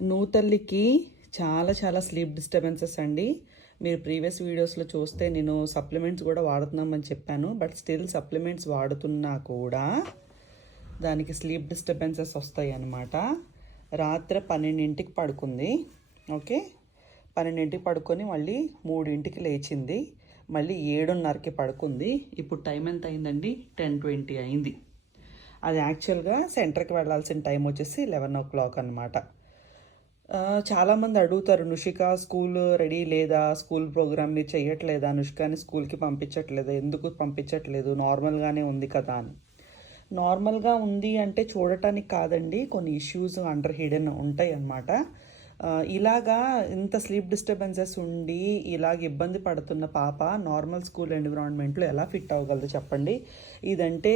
నూతల్లికి చాలా చాలా sleep disturbances అండి. మీరు ప్రీవియస్ వీడియోస్లో చూస్తే నేను సప్లిమెంట్స్ కూడా వాడుతున్నామని చెప్పాను. బట్ స్టిల్ సప్లిమెంట్స్ వాడుతున్నా కూడా దానికి స్లీప్ డిస్టర్బెన్సెస్ వస్తాయి అన్నమాట. రాత్రి 12ంటికి పడుకుంది. ఓకే, 12ంటికి పడుకొని మళ్ళీ 3ంటికి లేచింది. మళ్ళీ 7:30కి పడుకుంది. ఇప్పుడు టైం ఎంత అయిందండి? 10:20 అయింది. అది యాక్చువల్గా సెంటర్కి వెళ్ళాల్సిన టైం వచ్చేసి 11 o'clock అనమాట. చాలామంది అడుగుతారు, నుషిక స్కూల్ రెడీ లేదా, స్కూల్ ప్రోగ్రామ్ మీరు చెయ్యట్లేదా, నుషికాని స్కూల్కి పంపించట్లేదా, ఎందుకు పంపించట్లేదు, నార్మల్గానే ఉంది కదా అని. నార్మల్గా ఉంది అంటే చూడటానికి కాదండి, కొన్ని ఇష్యూస్ అండర్ హిడెన్ ఉంటాయి అన్నమాట. ఇలాగా ఇంత స్లీప్ డిస్టర్బెన్సెస్ ఉండి ఇలాగ ఇబ్బంది పడుతున్న పాప నార్మల్ స్కూల్ ఎన్విరాన్మెంట్లో ఎలా ఫిట్ అవ్వగలదు చెప్పండి. ఇదంటే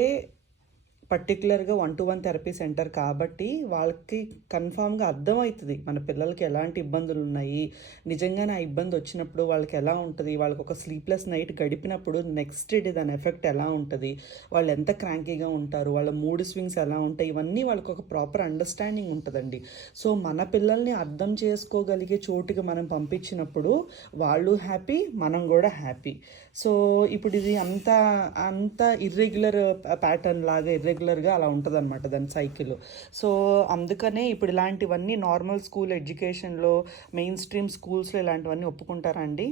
పర్టికులర్గా 1-to-1 థెరపీ సెంటర్ కాబట్టి వాళ్ళకి కన్ఫామ్గా అర్థమవుతుంది మన పిల్లలకి ఎలాంటి ఇబ్బందులు ఉన్నాయి, నిజంగానే ఆ ఇబ్బంది వచ్చినప్పుడు వాళ్ళకి ఎలా ఉంటుంది, వాళ్ళకి ఒక స్లీప్లెస్ నైట్ గడిపినప్పుడు నెక్స్ట్ డే దాని ఎఫెక్ట్ ఎలా ఉంటుంది, వాళ్ళు ఎంత క్రాంకీగా ఉంటారు, వాళ్ళ మూడ్ స్వింగ్స్ ఎలా ఉంటాయి, ఇవన్నీ వాళ్ళకి ఒక ప్రాపర్ అండర్స్టాండింగ్ ఉంటుందండి. సో మన పిల్లల్ని అర్థం చేసుకోగలిగే చోటుకి మనం పంపించినప్పుడు వాళ్ళు హ్యాపీ, మనం కూడా హ్యాపీ. సో ఇప్పుడు ఇది అంత అంత ఇర్రెగ్యులర్ ప్యాటర్న్ లాగా ఇర్రెగ్యులర్గా అలా ఉంటుంది అనమాట దాని సైకిల్. సో అందుకనే ఇప్పుడు ఇలాంటివన్నీ నార్మల్ స్కూల్ ఎడ్యుకేషన్లో మెయిన్ స్ట్రీమ్ స్కూల్స్లో ఇలాంటివన్నీ ఒప్పుకుంటారా అండి?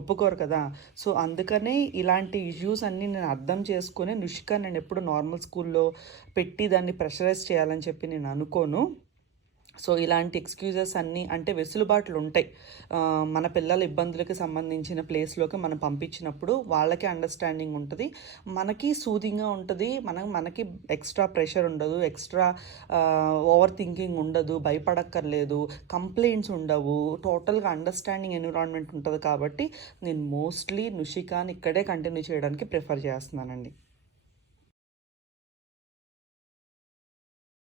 ఒప్పుకోరు కదా. సో అందుకనే ఇలాంటి ఇష్యూస్ అన్నీ నేను అర్థం చేసుకుని నుషిక నేను ఎప్పుడు నార్మల్ స్కూల్లో పెట్టి దాన్ని ప్రెషరైజ్ చేయాలని చెప్పి నేను అనుకోను. సో ఇలాంటి ఎక్స్క్యూజెస్ అన్నీ అంటే వెసులుబాట్లు ఉంటాయి. మన పిల్లల ఇబ్బందులకి సంబంధించిన ప్లేస్లోకి మనం పంపించినప్పుడు వాళ్ళకి అండర్స్టాండింగ్ ఉంటుంది, మనకి సూదింగ్గా ఉంటుంది, మనకి ఎక్స్ట్రా ప్రెషర్ ఉండదు, ఎక్స్ట్రా ఓవర్ థింకింగ్ ఉండదు, భయపడక్కర్లేదు, కంప్లైంట్స్ ఉండవు, టోటల్గా అండర్స్టాండింగ్ ఎన్విరాన్మెంట్ ఉంటుంది. కాబట్టి నేను మోస్ట్లీ నుషికాని ఇక్కడే కంటిన్యూ చేయడానికి ప్రిఫర్ చేస్తున్నానండి.